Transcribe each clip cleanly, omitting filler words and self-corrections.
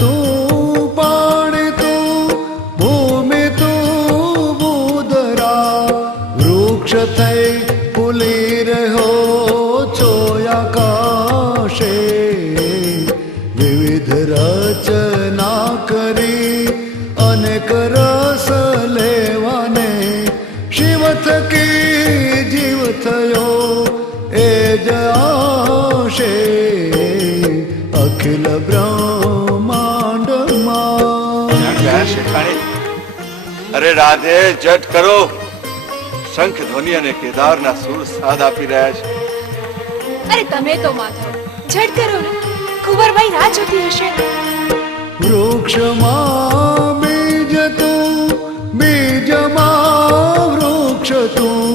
તું પાણી તું ભૂમિ તું બુધરા વૃક્ષ થઈ ફૂલી રહ્યો છો આકાશે વિવિધ રચના કરી અનેક રસ લેવાને શિવ થકી જીવ થયો એ જ આશે અખિલ બ્રહ્માંડમાં. અરે રાધે જટ કરો, શંખ ધ્વનિ અને કેદારના સુર સાદ આપી રહ્યા છે. અરે તમે તો માધવ ઝટ કરો ને, કુંવરબાઈ રાહ જોતી હશે. વૃક્ષમાં બીજ તું બીજમાં વૃક્ષ તું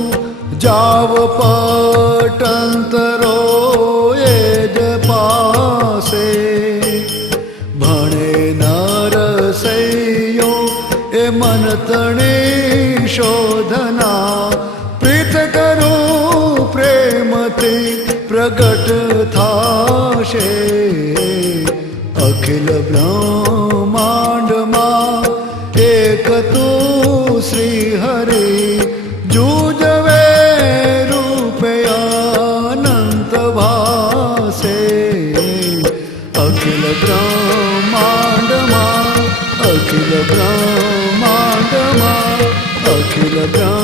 જાવ પટંતરો એ જ પાસે ભણે નરસૈયો એ મન તણી શોધના પ્રીત કરું પ્રેમથી પ્રગટ થાશે અખિલ બ્રહ્માંડમાં એક તું શ્રી હરિ જુજવે રૂપે અનંત ભાસે અખિલ બ્રહ્માંડમાં અખિલ બ્રહ્માંડમાં અખિલ બ્રહ્માંડમાં